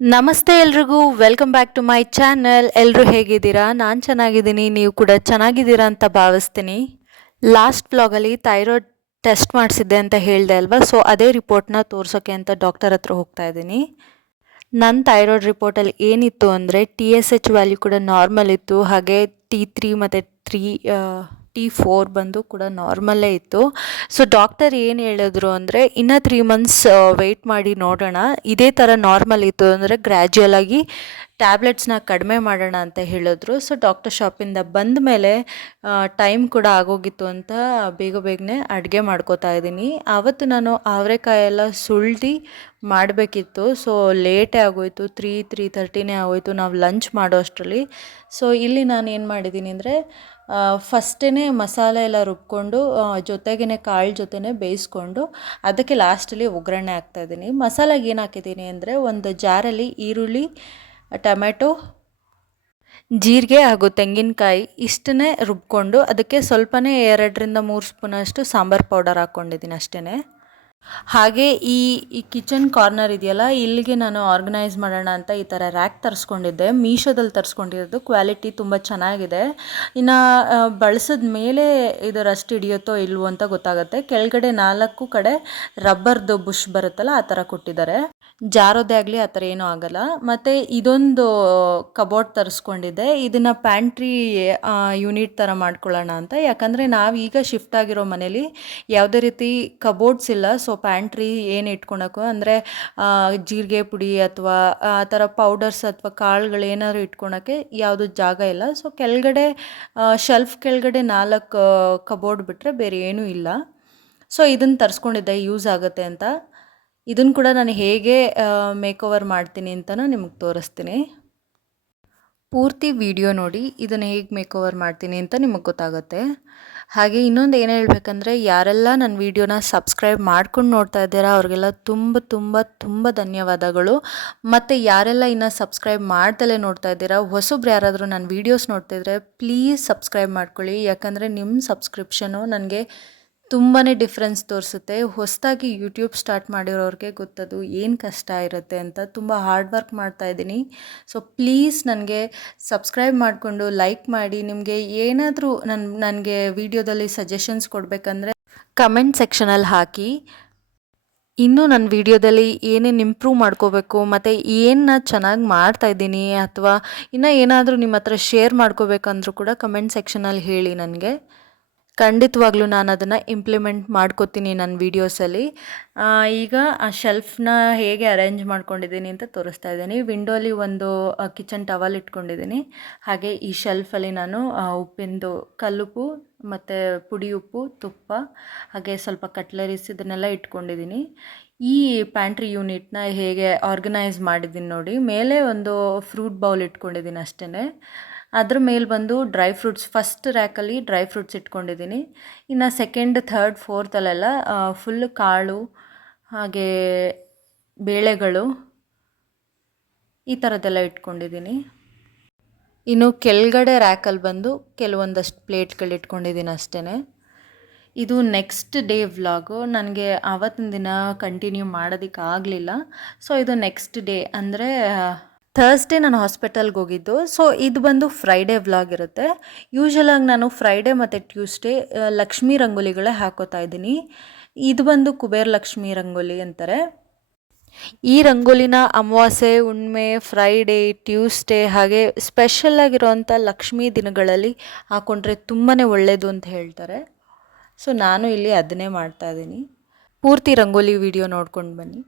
ನಮಸ್ತೆ ಎಲ್ರಿಗೂ, welcome back to my channel. ಎಲ್ಲರೂ ಹೇಗಿದ್ದೀರಾ? ನಾನು ಚೆನ್ನಾಗಿದ್ದೀನಿ, ನೀವು ಕೂಡ ಚೆನ್ನಾಗಿದ್ದೀರಾ ಅಂತ ಭಾವಿಸ್ತೀನಿ. ಲಾಸ್ಟ್ ಬ್ಲಾಗಲ್ಲಿ ಥೈರಾಯ್ಡ್ ಟೆಸ್ಟ್ ಮಾಡಿಸಿದ್ದೆ ಅಂತ ಹೇಳಿದೆ ಅಲ್ವಾ, ಸೊ ಅದೇ ರಿಪೋರ್ಟ್ನ ತೋರ್ಸೋಕ್ಕೆ ಅಂತ ಡಾಕ್ಟರ್ ಹತ್ರ ಹೋಗ್ತಾ ಇದ್ದೀನಿ. ನನ್ನ ಥೈರಾಯ್ಡ್ ರಿಪೋರ್ಟಲ್ಲಿ ಏನಿತ್ತು ಅಂದರೆ TSH ವ್ಯಾಲ್ಯೂ ಕೂಡ ನಾರ್ಮಲ್ ಇತ್ತು, ಹಾಗೆ T3 ಮತ್ತು T4 ಬಂದು ಕೂಡ ನಾರ್ಮಲ್ಲೇ ಇತ್ತು. ಸೊ ಡಾಕ್ಟರ್ ಏನು ಹೇಳಿದ್ರು ಅಂದರೆ ಇನ್ನೂ 3 ಮಂತ್ಸ್ ವೆಯ್ಟ್ ಮಾಡಿ ನೋಡೋಣ, ಇದೇ ಥರ ನಾರ್ಮಲ್ ಇತ್ತು ಅಂದರೆ ಗ್ರ್ಯಾಜುಯಲ್ ಆಗಿ ಟ್ಯಾಬ್ಲೆಟ್ಸ್ನ ಕಡಿಮೆ ಮಾಡೋಣ ಅಂತ ಹೇಳಿದ್ರು. ಸೊ ಡಾಕ್ಟರ್ ಶಾಪಿಂದ ಬಂದ ಮೇಲೆ ಟೈಮ್ ಕೂಡ ಆಗೋಗಿತ್ತು ಅಂತ ಬೇಗನೆ ಅಡುಗೆ ಮಾಡ್ಕೋತಾ ಇದ್ದೀನಿ. ಆವತ್ತು ನಾನು ಅವರೆಕಾಯೆಲ್ಲ ಸುಳ್ದು ಮಾಡಬೇಕಿತ್ತು, ಸೊ ಲೇಟೇ ಆಗೋಯಿತು, 3:30 ಆಗೋಯಿತು ನಾವು ಲಂಚ್ ಮಾಡೋ ಅಷ್ಟರಲ್ಲಿ. ಸೊ ಇಲ್ಲಿ ನಾನು ಏನು ಮಾಡಿದ್ದೀನಿ ಅಂದರೆ ಫಸ್ಟೇ ಮಸಾಲೆ ಎಲ್ಲ ರುಬ್ಕೊಂಡು ಜೊತೆಗೇ ಕಾಳು ಜೊತೆನೇ ಬೇಯಿಸ್ಕೊಂಡು ಅದಕ್ಕೆ ಲಾಸ್ಟಲ್ಲಿ ಒಗ್ಗರಣೆ ಹಾಕ್ತಾಯಿದ್ದೀನಿ. ಮಸಾಲೆಗೆ ಏನು ಹಾಕಿದ್ದೀನಿ ಅಂದರೆ ಒಂದು ಜಾರಲ್ಲಿ ಈರುಳ್ಳಿ, ಟೊಮೆಟೊ, ಜೀರಿಗೆ ಹಾಗೂ ತೆಂಗಿನಕಾಯಿ ಇಷ್ಟನ್ನೇ ರುಬ್ಕೊಂಡು ಅದಕ್ಕೆ ಸ್ವಲ್ಪನೇ 2-3 ಸ್ಪೂನಷ್ಟು ಸಾಂಬಾರು ಪೌಡರ್ ಹಾಕ್ಕೊಂಡಿದ್ದೀನಿ ಅಷ್ಟೇ. ಹಾಗೆ ಈ ಕಿಚನ್ ಕಾರ್ನರ್ ಇದೆಯಲ್ಲ, ಇಲ್ಲಿಗೆ ನಾನು ಆರ್ಗನೈಸ್ ಮಾಡೋಣ ಅಂತ ಈ ಥರ ರ್ಯಾಕ್ ತರಿಸ್ಕೊಂಡಿದ್ದೆ. ಮೀಶೋದಲ್ಲಿ ತರಿಸ್ಕೊಂಡಿರೋದು, ಕ್ವಾಲಿಟಿ ತುಂಬ ಚೆನ್ನಾಗಿದೆ. ಇನ್ನು ಬಳಸಿದ ಮೇಲೆ ಇದು ರಸ್ಟ್ ಹಿಡಿಯುತ್ತೋ ಇಲ್ವೋ ಅಂತ ಗೊತ್ತಾಗುತ್ತೆ. ಕೆಳಗಡೆ 4 ಕಡೆ ರಬ್ಬರ್ದು ಬುಷ್ ಬರುತ್ತಲ್ಲ, ಆ ಥರ ಕೊಟ್ಟಿದ್ದಾರೆ. ಜಾರೋದೇ ಆಗಲಿ ಆ ಥರ ಏನೂ ಆಗೋಲ್ಲ. ಮತ್ತು ಇದೊಂದು ಕಬೋರ್ಡ್ ತರಿಸ್ಕೊಂಡಿದ್ದೆ, ಇದನ್ನು ಪ್ಯಾಂಟ್ರಿ ಯೂನಿಟ್ ಥರ ಮಾಡ್ಕೊಳ್ಳೋಣ ಅಂತ. ಯಾಕಂದರೆ ನಾವೀಗ ಶಿಫ್ಟ್ ಆಗಿರೋ ಮನೇಲಿ ಯಾವುದೇ ರೀತಿ ಕಬೋರ್ಡ್ಸ್ ಇಲ್ಲ. ಸೊ ಪ್ಯಾಂಟ್ರಿ ಏನು ಇಟ್ಕೊಳಕ್ಕೂ ಅಂದರೆ ಜೀರಿಗೆ ಪುಡಿ ಅಥವಾ ಆ ಥರ ಪೌಡರ್ಸ್ ಅಥವಾ ಕಾಳುಗಳು ಏನಾದ್ರು ಇಟ್ಕೊಳಕ್ಕೆ ಯಾವುದು ಜಾಗ ಇಲ್ಲ. ಸೊ ಕೆಳಗಡೆ ಶೆಲ್ಫ್ ಕೆಳಗಡೆ 4 ಕಬೋರ್ಡ್ ಬಿಟ್ಟರೆ ಬೇರೆ ಏನೂ ಇಲ್ಲ. ಸೊ ಇದನ್ನು ತರಿಸ್ಕೊಂಡಿದ್ದೆ, ಯೂಸ್ ಆಗುತ್ತೆ ಅಂತ. ಇದನ್ನು ಕೂಡ ನಾನು ಹೇಗೆ ಮೇಕ್ ಓವರ್ ಮಾಡ್ತೀನಿ ಅಂತಲೂ ನಿಮಗೆ ತೋರಿಸ್ತೀನಿ. ಪೂರ್ತಿ ವಿಡಿಯೋ ನೋಡಿ ಇದನ್ನು ಹೇಗೆ ಮೇಕ್ ಓವರ್ ಮಾಡ್ತೀನಿ ಅಂತ ನಿಮಗೆ ಗೊತ್ತಾಗುತ್ತೆ. ಹಾಗೆ ಇನ್ನೊಂದು ಏನು ಹೇಳಬೇಕಂದ್ರೆ, ಯಾರೆಲ್ಲ ನನ್ನ ವೀಡಿಯೋನ ಸಬ್ಸ್ಕ್ರೈಬ್ ಮಾಡ್ಕೊಂಡು ನೋಡ್ತಾ ಇದ್ದೀರಾ ಅವ್ರಿಗೆಲ್ಲ ತುಂಬ ತುಂಬ ತುಂಬ ಧನ್ಯವಾದಗಳು. ಮತ್ತು ಯಾರೆಲ್ಲ ಇನ್ನೂ ಸಬ್ಸ್ಕ್ರೈಬ್ ಮಾಡ್ದಲೇ ನೋಡ್ತಾ ಇದ್ದೀರಾ, ಹೊಸಬ್ರು ಯಾರಾದರೂ ನನ್ನ ವೀಡಿಯೋಸ್ ನೋಡ್ತಿದ್ರೆ ಪ್ಲೀಸ್ ಸಬ್ಸ್ಕ್ರೈಬ್ ಮಾಡ್ಕೊಳ್ಳಿ. ಯಾಕಂದರೆ ನಿಮ್ಮ ಸಬ್ಸ್ಕ್ರಿಪ್ಷನು ನನಗೆ ತುಂಬಾ ಡಿಫ್ರೆನ್ಸ್ ತೋರಿಸುತ್ತೆ. ಹೊಸದಾಗಿ ಯೂಟ್ಯೂಬ್ ಸ್ಟಾರ್ಟ್ ಮಾಡಿರೋರಿಗೆ ಗೊತ್ತದು ಏನು ಕಷ್ಟ ಇರುತ್ತೆ ಅಂತ. ತುಂಬ ಹಾರ್ಡ್ ವರ್ಕ್ ಮಾಡ್ತಾಯಿದ್ದೀನಿ. ಸೊ ಪ್ಲೀಸ್ ನನಗೆ ಸಬ್ಸ್ಕ್ರೈಬ್ ಮಾಡಿಕೊಂಡು ಲೈಕ್ ಮಾಡಿ. ನಿಮಗೆ ಏನಾದರೂ ನನಗೆ ವಿಡಿಯೋದಲ್ಲಿ ಸಜೆಷನ್ಸ್ ಕೊಡಬೇಕಂದ್ರೆ ಕಮೆಂಟ್ ಸೆಕ್ಷನಲ್ಲಿ ಹಾಕಿ. ಇನ್ನೂ ನನ್ನ ವಿಡಿಯೋದಲ್ಲಿ ಏನೇನು ಇಂಪ್ರೂವ್ ಮಾಡ್ಕೋಬೇಕು ಮತ್ತು ಏನು ಚೆನ್ನಾಗಿ ಮಾಡ್ತಾಯಿದ್ದೀನಿ ಅಥವಾ ಇನ್ನೂ ಏನಾದರೂ ನಿಮ್ಮ ಹತ್ರ ಶೇರ್ ಮಾಡ್ಕೋಬೇಕಂದ್ರೂ ಕೂಡ ಕಮೆಂಟ್ ಸೆಕ್ಷನಲ್ಲಿ ಹೇಳಿ ನನಗೆ. ಖಂಡಿತವಾಗ್ಲೂ ನಾನು ಅದನ್ನು ಇಂಪ್ಲಿಮೆಂಟ್ ಮಾಡ್ಕೋತೀನಿ ನನ್ನ ವೀಡಿಯೋಸಲ್ಲಿ. ಈಗ ಆ ಶೆಲ್ಫ್ನ ಹೇಗೆ ಅರೇಂಜ್ ಮಾಡ್ಕೊಂಡಿದ್ದೀನಿ ಅಂತ ತೋರಿಸ್ತಾ ಇದ್ದೀನಿ. ವಿಂಡೋಲಿ ಒಂದು ಕಿಚನ್ ಟವಲ್ ಇಟ್ಕೊಂಡಿದ್ದೀನಿ. ಹಾಗೆ ಈ ಶೆಲ್ಫಲ್ಲಿ ನಾನು ಉಪ್ಪಿಂದು ಕಲ್ಲುಪ್ಪು ಮತ್ತು ಪುಡಿ ಉಪ್ಪು, ತುಪ್ಪ, ಹಾಗೆ ಸ್ವಲ್ಪ ಕಟ್ಲರೀಸ್ ಇದನ್ನೆಲ್ಲ ಇಟ್ಕೊಂಡಿದ್ದೀನಿ. ಈ ಪ್ಯಾಂಟ್ರಿ ಯೂನಿಟ್ನ ಹೇಗೆ ಆರ್ಗನೈಸ್ ಮಾಡಿದ್ದೀನಿ ನೋಡಿ. ಮೇಲೆ ಒಂದು ಫ್ರೂಟ್ ಬೌಲ್ ಇಟ್ಕೊಂಡಿದ್ದೀನಿ ಅಷ್ಟೇ. ಅದ್ರ ಮೇಲೆ ಬಂದು ಡ್ರೈ ಫ್ರೂಟ್ಸ್, ಫಸ್ಟ್ ರ್ಯಾಕಲ್ಲಿ ಡ್ರೈ ಫ್ರೂಟ್ಸ್ ಇಟ್ಕೊಂಡಿದ್ದೀನಿ. ಇನ್ನು ಸೆಕೆಂಡ್, ಥರ್ಡ್, ಫೋರ್ತಲ್ಲೆಲ್ಲ ಫುಲ್ ಕಾಳು ಹಾಗೆ ಬೇಳೆಗಳು ಈ ಥರದ್ದೆಲ್ಲ ಇಟ್ಕೊಂಡಿದ್ದೀನಿ. ಇನ್ನು ಕೆಳಗಡೆ ರ್ಯಾಕಲ್ಲಿ ಬಂದು ಕೆಲವೊಂದಷ್ಟು ಪ್ಲೇಟ್ಗಳು ಇಟ್ಕೊಂಡಿದ್ದೀನಿ ಅಷ್ಟೇ. ಇದು ನೆಕ್ಸ್ಟ್ ಡೇ ವ್ಲಾಗು. ನನಗೆ ಆವತ್ತಿನ ದಿನ ಕಂಟಿನ್ಯೂ ಮಾಡೋದಕ್ಕಾಗಲಿಲ್ಲ. ಸೊ ಇದು ನೆಕ್ಸ್ಟ್ ಡೇ ಅಂದರೆ ಥರ್ಸ್ಡೇ ನಾನು ಹಾಸ್ಪಿಟಲ್ಗೆ ಹೋಗಿದ್ದು. ಸೊ ಇದು ಬಂದು ಫ್ರೈಡೇ ವ್ಲಾಗ್ ಇರುತ್ತೆ. ಯೂಶ್ವಲಾಗಿ ನಾನು ಫ್ರೈಡೇ ಮತ್ತು ಟ್ಯೂಸ್ಡೇ ಲಕ್ಷ್ಮೀ ರಂಗೋಲಿಗಳೇ ಹಾಕೋತಾ ಇದ್ದೀನಿ. ಇದು ಬಂದು ಕುಬೇರ ಲಕ್ಷ್ಮೀ ರಂಗೋಲಿ ಅಂತಾರೆ. ಈ ರಂಗೋಲಿನ ಅಮಾವಾಸ್ಯೆ, ಹುಣ್ಣಿಮೆ, ಫ್ರೈಡೇ, ಟ್ಯೂಸ್ಡೇ ಹಾಗೆ ಸ್ಪೆಷಲ್ಲಾಗಿರೋವಂಥ ಲಕ್ಷ್ಮೀ ದಿನಗಳಲ್ಲಿ ಹಾಕ್ಕೊಂಡ್ರೆ ತುಂಬಾ ಒಳ್ಳೆಯದು ಅಂತ ಹೇಳ್ತಾರೆ. ಸೊ ನಾನು ಇಲ್ಲಿ ಅದನ್ನೇ ಮಾಡ್ತಾಯಿದ್ದೀನಿ. ಪೂರ್ತಿ ರಂಗೋಲಿ ವಿಡಿಯೋ ನೋಡ್ಕೊಂಡು ಬನ್ನಿ.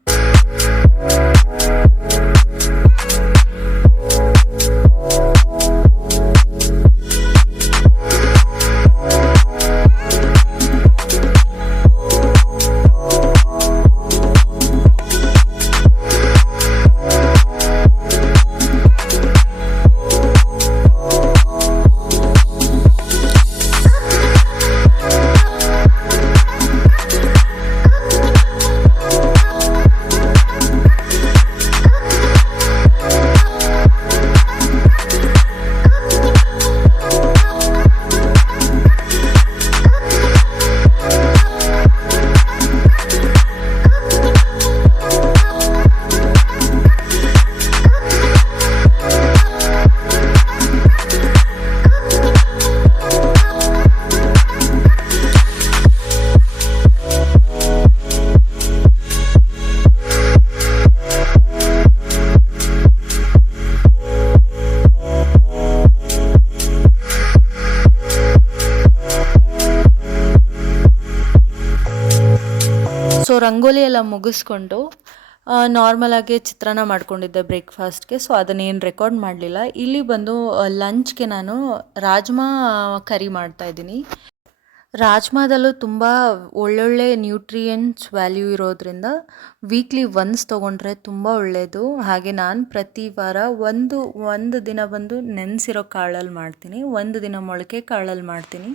ರಂಗೋಲಿ ಎಲ್ಲ ಮುಗಿಸ್ಕೊಂಡು ನಾರ್ಮಲಾಗಿ ಚಿತ್ರಾನ್ನ ಮಾಡ್ಕೊಂಡಿದ್ದೆ ಬ್ರೇಕ್ಫಾಸ್ಟ್ಗೆ. ಸೊ ಅದನ್ನೇನು ರೆಕಾರ್ಡ್ ಮಾಡಲಿಲ್ಲ. ಇಲ್ಲಿ ಬಂದು ಲಂಚ್ಗೆ ನಾನು ರಾಜ್ಮಾ ಕರಿ ಮಾಡ್ತಾಯಿದ್ದೀನಿ. ರಾಜ್ಮಾದಲ್ಲೂ ತುಂಬ ಒಳ್ಳೊಳ್ಳೆ ನ್ಯೂಟ್ರಿಯೆಂಟ್ಸ್ ವ್ಯಾಲ್ಯೂ ಇರೋದ್ರಿಂದ ವೀಕ್ಲಿ ಒನ್ಸ್ ತೊಗೊಂಡ್ರೆ ತುಂಬ ಒಳ್ಳೆಯದು. ಹಾಗೆ ನಾನು ಪ್ರತಿ ವಾರ ಒಂದು ದಿನ ಬಂದು ನೆನೆಸಿರೋ ಕಾಳಲ್ಲಿ ಮಾಡ್ತೀನಿ, ಒಂದು ದಿನ ಮೊಳಕೆ ಕಾಳಲ್ಲಿ ಮಾಡ್ತೀನಿ,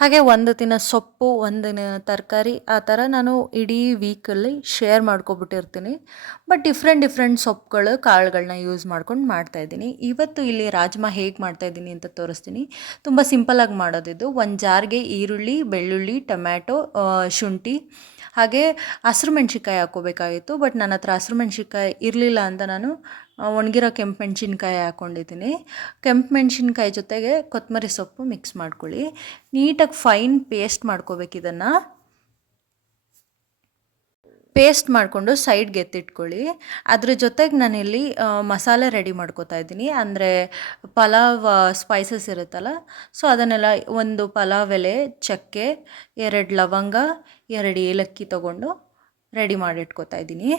ಹಾಗೆ ಒಂದು ದಿನ ಸೊಪ್ಪು, ಒಂದು ದಿನ ತರಕಾರಿ, ಆ ಥರ ನಾನು ಇಡೀ ವೀಕಲ್ಲಿ ಶೇರ್ ಮಾಡ್ಕೊಬಿಟ್ಟಿರ್ತೀನಿ. ಬಟ್ ಡಿಫ್ರೆಂಟ್ ಸೊಪ್ಪುಗಳು, ಕಾಳುಗಳನ್ನ ಯೂಸ್ ಮಾಡ್ಕೊಂಡು ಮಾಡ್ತಾಯಿದ್ದೀನಿ. ಇವತ್ತು ಇಲ್ಲಿ ರಾಜ್ಮಾ ಹೇಗೆ ಮಾಡ್ತಾಯಿದ್ದೀನಿ ಅಂತ ತೋರಿಸ್ತೀನಿ. ತುಂಬ ಸಿಂಪಲ್ಲಾಗಿ ಮಾಡೋದಿದ್ದು. ಒಂದು ಜಾರ್ಗೆ ಈರುಳ್ಳಿ, ಬೆಳ್ಳುಳ್ಳಿ, ಟೊಮ್ಯಾಟೊ, ಶುಂಠಿ, ಹಾಗೆ ಹಸಿರು ಮೆಣ್ಸಿನ್ಕಾಯಿ ಹಾಕ್ಕೋಬೇಕಾಗಿತ್ತು. ಬಟ್ ನನ್ನ ಹತ್ರ ಹಸಿರು ಮೆಣ್ಸಿನ್ಕಾಯಿ ಇರಲಿಲ್ಲ ಅಂತ ನಾನು ಒಣಗಿರೋ ಕೆಂಪು ಮೆಣ್ಸಿನ್ಕಾಯಿ ಹಾಕ್ಕೊಂಡಿದ್ದೀನಿ. ಕೆಂಪು ಮೆಣ್ಸಿನ್ಕಾಯಿ ಜೊತೆಗೆ ಕೊತ್ತಂಬರಿ ಸೊಪ್ಪು ಮಿಕ್ಸ್ ಮಾಡ್ಕೊಳ್ಳಿ. ನೀಟಾಗಿ ಫೈನ್ ಪೇಸ್ಟ್ ಮಾಡ್ಕೋಬೇಕು. ಇದನ್ನು ಪೇಸ್ಟ್ ಮಾಡಿಕೊಂಡು ಸೈಡ್ಗೆ ಎತ್ತಿಟ್ಕೊಳ್ಳಿ. ಅದ್ರ ಜೊತೆಗೆ ನಾನಿಲ್ಲಿ ಮಸಾಲೆ ರೆಡಿ ಮಾಡ್ಕೋತಾ ಇದ್ದೀನಿ. ಅಂದರೆ ಪಲಾವ್ ಸ್ಪೈಸಸ್ ಇರುತ್ತಲ್ಲ, ಸೊ ಅದನ್ನೆಲ್ಲ ಒಂದು ಪಲಾವ್ ಎಲೆ, ಚಕ್ಕೆ, 2 ಲವಂಗ, 2 ಏಲಕ್ಕಿ ತೊಗೊಂಡು ರೆಡಿ ಮಾಡಿಟ್ಕೋತಾ ಇದ್ದೀನಿ.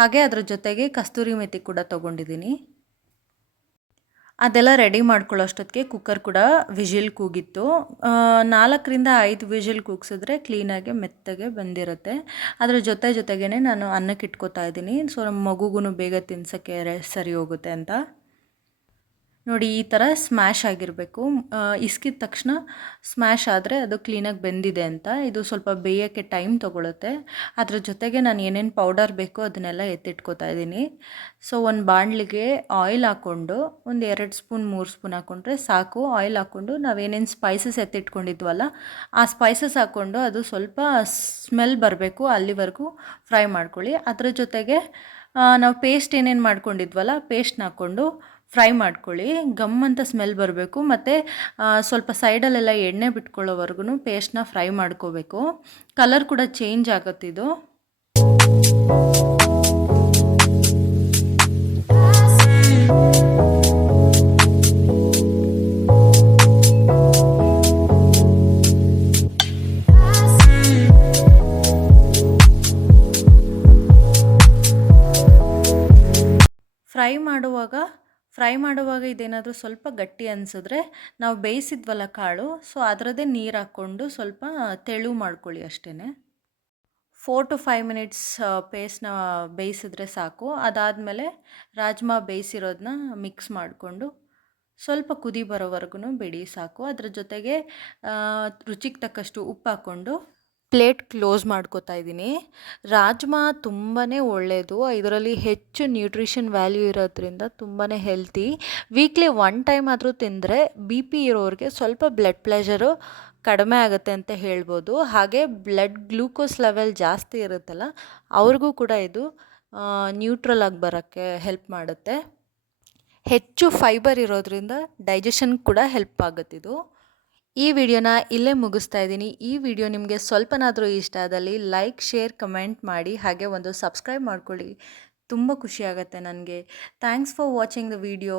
ಹಾಗೆ ಅದ್ರ ಜೊತೆಗೆ ಕಸ್ತೂರಿ ಮೆಥಿ ಕೂಡ ತೊಗೊಂಡಿದ್ದೀನಿ. ಅದೆಲ್ಲ ರೆಡಿ ಮಾಡ್ಕೊಳ್ಳೋಷ್ಟೊತ್ತಿಗೆ ಕುಕ್ಕರ್ ಕೂಡ ವಿಜಿಲ್ ಕೂಗಿತ್ತು. 4ರಿಂದ 5 ವಿಜಿಲ್ ಕೂಗಿಸಿದ್ರೆ ಕ್ಲೀನಾಗಿ ಮೆತ್ತಗೆ ಬಂದಿರುತ್ತೆ. ಅದ್ರ ಜೊತೆಗೇ ನಾನು ಅನ್ನಕ್ಕೆ ಇಟ್ಕೋತಾ ಇದ್ದೀನಿ. ಸೊ ನಮ್ಮ ಮಗುಗೂ ಬೇಗ ತಿನ್ಸೋಕ್ಕೆ ಸರಿ ಹೋಗುತ್ತೆ ಅಂತ. ನೋಡಿ, ಈ ಥರ ಸ್ಮ್ಯಾಶ್ ಆಗಿರಬೇಕು. ಇಸ್ಕಿದ ತಕ್ಷಣ ಸ್ಮ್ಯಾಶ್ ಆದರೆ ಅದು ಕ್ಲೀನಾಗಿ ಬೆಂದಿದೆ ಅಂತ. ಇದು ಸ್ವಲ್ಪ ಬೇಯೋಕ್ಕೆ ಟೈಮ್ ತೊಗೊಳುತ್ತೆ. ಅದ್ರ ಜೊತೆಗೆ ನಾನು ಏನೇನು ಪೌಡರ್ ಬೇಕೋ ಅದನ್ನೆಲ್ಲ ಎತ್ತಿಟ್ಕೋತಾ ಇದ್ದೀನಿ. ಸೊ ಒಂದು ಬಾಣಲಿಗೆ ಆಯಿಲ್ ಹಾಕ್ಕೊಂಡು ಒಂದು 2 ಸ್ಪೂನ್ 3 ಸ್ಪೂನ್ ಹಾಕ್ಕೊಂಡ್ರೆ ಸಾಕು. ಆಯಿಲ್ ಹಾಕ್ಕೊಂಡು ನಾವೇನೇನು ಸ್ಪೈಸಸ್ ಎತ್ತಿಟ್ಕೊಂಡಿದ್ವಲ್ಲ ಆ ಸ್ಪೈಸಸ್ ಹಾಕ್ಕೊಂಡು ಅದು ಸ್ವಲ್ಪ ಸ್ಮೆಲ್ ಬರಬೇಕು, ಅಲ್ಲಿವರೆಗೂ ಫ್ರೈ ಮಾಡ್ಕೊಳ್ಳಿ. ಅದ್ರ ಜೊತೆಗೆ ನಾವು ಪೇಸ್ಟ್ ಏನೇನು ಮಾಡ್ಕೊಂಡಿದ್ವಲ್ಲ ಪೇಸ್ಟ್ನ ಹಾಕ್ಕೊಂಡು ಫ್ರೈ ಮಾಡ್ಕೊಳ್ಳಿ. ಗಮ್ ಅಂತ ಸ್ಮೆಲ್ ಬರಬೇಕು. ಮತ್ತು ಸ್ವಲ್ಪ ಸೈಡಲ್ಲೆಲ್ಲ ಎಣ್ಣೆ ಬಿಟ್ಕೊಳ್ಳೋವರೆಗೂ ಪೇಸ್ಟ್ನ ಫ್ರೈ ಮಾಡ್ಕೋಬೇಕು. ಕಲರ್ ಕೂಡ ಚೇಂಜ್ ಆಗುತ್ತಿದ್ದು. ಫ್ರೈ ಮಾಡುವಾಗ ಇದೇನಾದರೂ ಸ್ವಲ್ಪ ಗಟ್ಟಿ ಅನಿಸಿದ್ರೆ ನಾವು ಬೇಯಿಸಿದ್ವಲ್ಲ ಕಾಳು, ಸೊ ಅದರದ್ದೇ ನೀರು ಹಾಕ್ಕೊಂಡು ಸ್ವಲ್ಪ ತೆಳು ಮಾಡ್ಕೊಳ್ಳಿ ಅಷ್ಟೇ. 4 to 5 ಮಿನಿಟ್ಸ್ ಪೇಸ್ಟ್ನ ಬೇಯಿಸಿದ್ರೆ ಸಾಕು. ಅದಾದಮೇಲೆ ರಾಜ್ಮಾ ಬೇಯಿಸಿರೋದನ್ನ ಮಿಕ್ಸ್ ಮಾಡಿಕೊಂಡು ಸ್ವಲ್ಪ ಕುದಿ ಬರೋವರೆಗೂ ಬಿಡಿ ಸಾಕು. ಅದ್ರ ಜೊತೆಗೆ ರುಚಿಗೆ ತಕ್ಕಷ್ಟು ಉಪ್ಪು ಹಾಕ್ಕೊಂಡು ಪ್ಲೇಟ್ ಕ್ಲೋಸ್ ಮಾಡ್ಕೋತಾ ಇದ್ದೀನಿ. ರಾಜ್ಮಾ ತುಂಬಾ ಒಳ್ಳೆಯದು. ಇದರಲ್ಲಿ ಹೆಚ್ಚು ನ್ಯೂಟ್ರಿಷನ್ ವ್ಯಾಲ್ಯೂ ಇರೋದ್ರಿಂದ ತುಂಬಾ ಹೆಲ್ತಿ. ವೀಕ್ಲಿ 1 ಟೈಮ್ ಆದರೂ ತಿಂದರೆ BP ಇರೋರಿಗೆ ಸ್ವಲ್ಪ ಬ್ಲಡ್ ಪ್ರೆಷರು ಕಡಿಮೆ ಆಗುತ್ತೆ ಅಂತ ಹೇಳ್ಬೋದು. ಹಾಗೆ ಬ್ಲಡ್ ಗ್ಲೂಕೋಸ್ ಲೆವೆಲ್ ಜಾಸ್ತಿ ಇರುತ್ತಲ್ಲ ಅವ್ರಿಗೂ ಕೂಡ ಇದು ನ್ಯೂಟ್ರಲ್ ಆಗಿ ಬರೋಕ್ಕೆ ಹೆಲ್ಪ್ ಮಾಡುತ್ತೆ. ಹೆಚ್ಚು ಫೈಬರ್ ಇರೋದ್ರಿಂದ ಡೈಜೆಷನ್ ಕೂಡ ಹೆಲ್ಪ್ ಆಗುತ್ತಿದ್ದು. ಈ ವಿಡಿಯೋನ ಇಲ್ಲೇ ಮುಗಿಸ್ತಾ ಇದ್ದೀನಿ. ಈ ವಿಡಿಯೋ ನಿಮಗೆ ಸ್ವಲ್ಪನಾದರೂ ಇಷ್ಟ ಆದಲ್ಲಿ ಲೈಕ್, ಶೇರ್, ಕಮೆಂಟ್ ಮಾಡಿ. ಹಾಗೆ ಒಂದು ಸಬ್ಸ್ಕ್ರೈಬ್ ಮಾಡ್ಕೊಳ್ಳಿ. ತುಂಬ ಖುಷಿಯಾಗುತ್ತೆ ನನಗೆ. Thanks for watching the video.